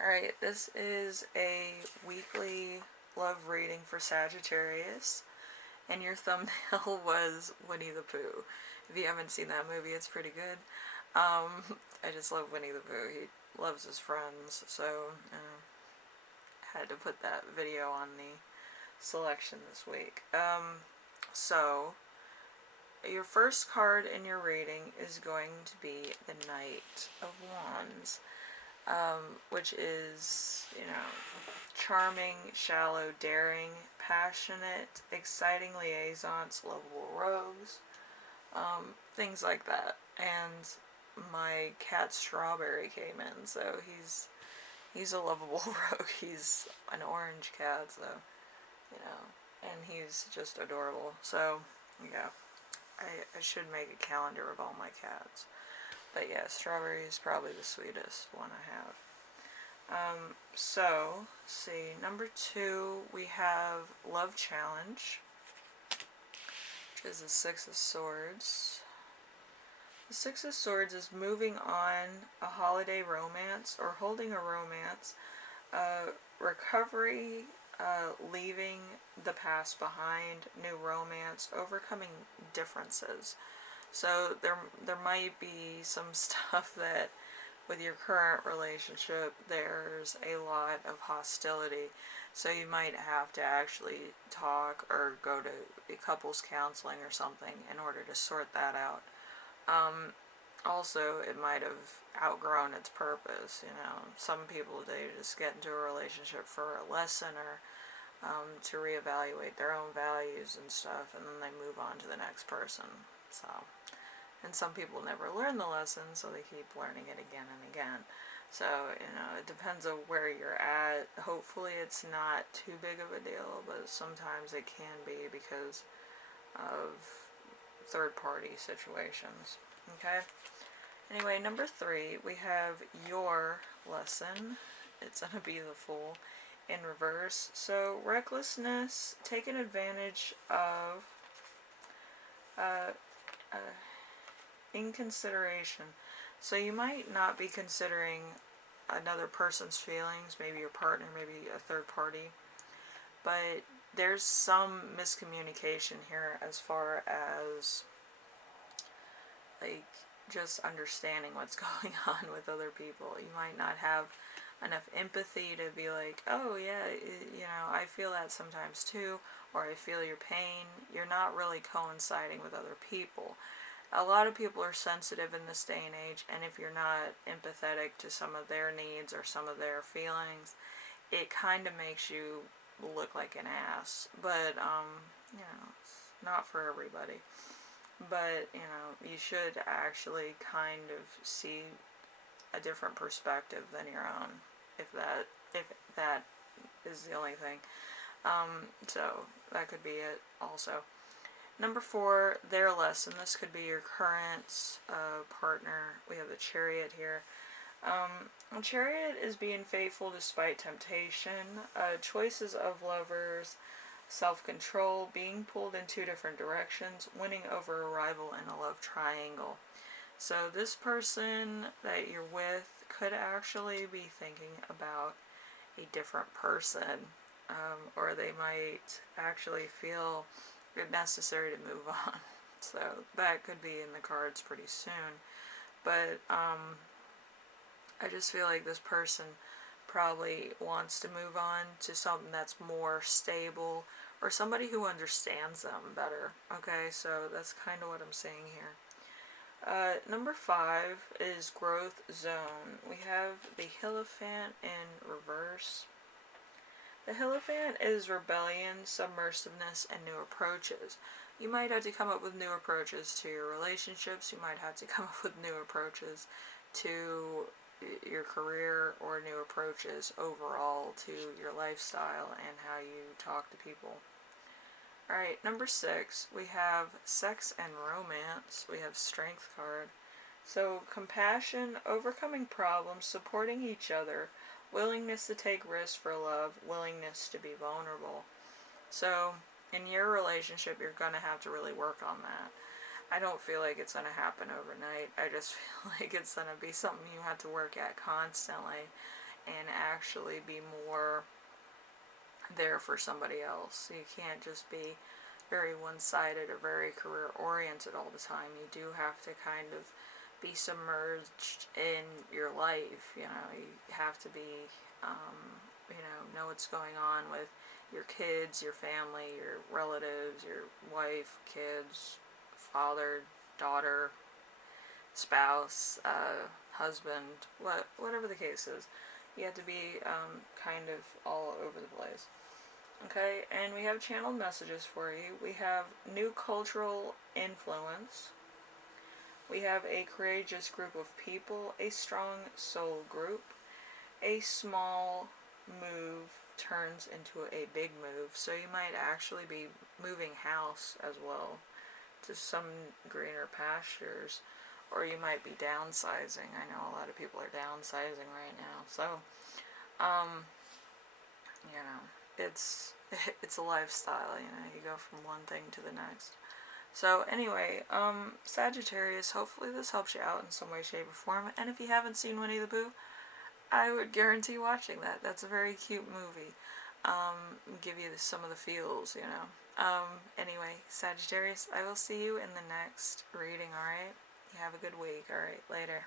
Alright, this is a weekly love reading for Sagittarius, and your thumbnail was Winnie the Pooh. If you haven't seen that movie, it's pretty good. I just love Winnie the Pooh. He loves his friends, so had to put that video on the selection this week. So, your first card in your reading is going to be the Knight of Wands. Which is, charming, shallow, daring, passionate, exciting liaisons, lovable rogues, things like that. And my cat Strawberry came in, so he's a lovable rogue. He's an orange cat, so, and he's just adorable. So, yeah, I should make a calendar of all my cats. But yeah, Strawberry is probably the sweetest one I have. So, let's see, number 2, we have Love Challenge, which is the Six of Swords. The Six of Swords is moving on a holiday romance or holding a romance, recovery, leaving the past behind, new romance, overcoming differences. So there might be some stuff that with your current relationship there's a lot of hostility. So you might have to actually talk or go to a couples counseling or something in order to sort that out. Also, it might have outgrown its purpose. Some people, they just get into a relationship for a lesson or to reevaluate their own values and stuff, and then they move on to the next person. So, and some people never learn the lesson, so they keep learning it again and again. So, it depends on where you're at. Hopefully it's not too big of a deal, but sometimes it can be because of third-party situations. Okay? Anyway, number 3, we have your lesson. It's going to be the Fool in reverse. So, recklessness, taking advantage of inconsideration. So you might not be considering another person's feelings, maybe your partner, maybe a third party, but there's some miscommunication here as far as like just understanding what's going on with other people. You might not have enough empathy to be like, oh yeah, I feel that sometimes too, or I feel your pain. You're not really coinciding with other people. A lot of people are sensitive in this day and age, and if you're not empathetic to some of their needs or some of their feelings, it kind of makes you look like an ass. But, it's not for everybody. But, you should actually kind of see a different perspective than your own, if that is the only thing. So, that could be it also. Number 4, their lesson. This could be your current partner. We have the Chariot here. Chariot is being faithful despite temptation, choices of lovers, self-control, being pulled in 2 different directions, winning over a rival in a love triangle. So this person that you're with could actually be thinking about a different person, or they might actually feel necessary to move on. So that could be in the cards pretty soon. But I just feel like this person probably wants to move on to something that's more stable or somebody who understands them better. Okay, so that's kind of what I'm saying here. Number 5 is Growth Zone. We have the Hierophant in reverse. The Hierophant is rebellion, submersiveness, and new approaches. You might have to come up with new approaches to your relationships. You might have to come up with new approaches to your career or new approaches overall to your lifestyle and how you talk to people. Alright, number 6, we have Sex and Romance. We have Strength card. So, compassion, overcoming problems, supporting each other, willingness to take risks for love, willingness to be vulnerable. So, in your relationship, you're going to have to really work on that. I don't feel like it's going to happen overnight. I just feel like it's going to be something you have to work at constantly and actually be more there for somebody else. You can't just be very one-sided or very career-oriented all the time. You do have to kind of be submerged in your life. You have to be, know what's going on with your kids, your family, your relatives, your wife, kids, father, daughter, spouse, husband, whatever the case is. You have to be kind of all over the place. Okay, and we have channeled messages for you. We have new cultural influence. We have a courageous group of people, a strong soul group. A small move turns into a big move. So you might actually be moving house as well to some greener pastures. Or you might be downsizing. I know a lot of people are downsizing right now. So, it's a lifestyle. You go from one thing to the next. So anyway, Sagittarius, hopefully this helps you out in some way, shape, or form. And if you haven't seen Winnie the Pooh, I would guarantee watching that. That's a very cute movie. Give you some of the feels, Anyway, Sagittarius, I will see you in the next reading, alright? You have a good week, alright? Later.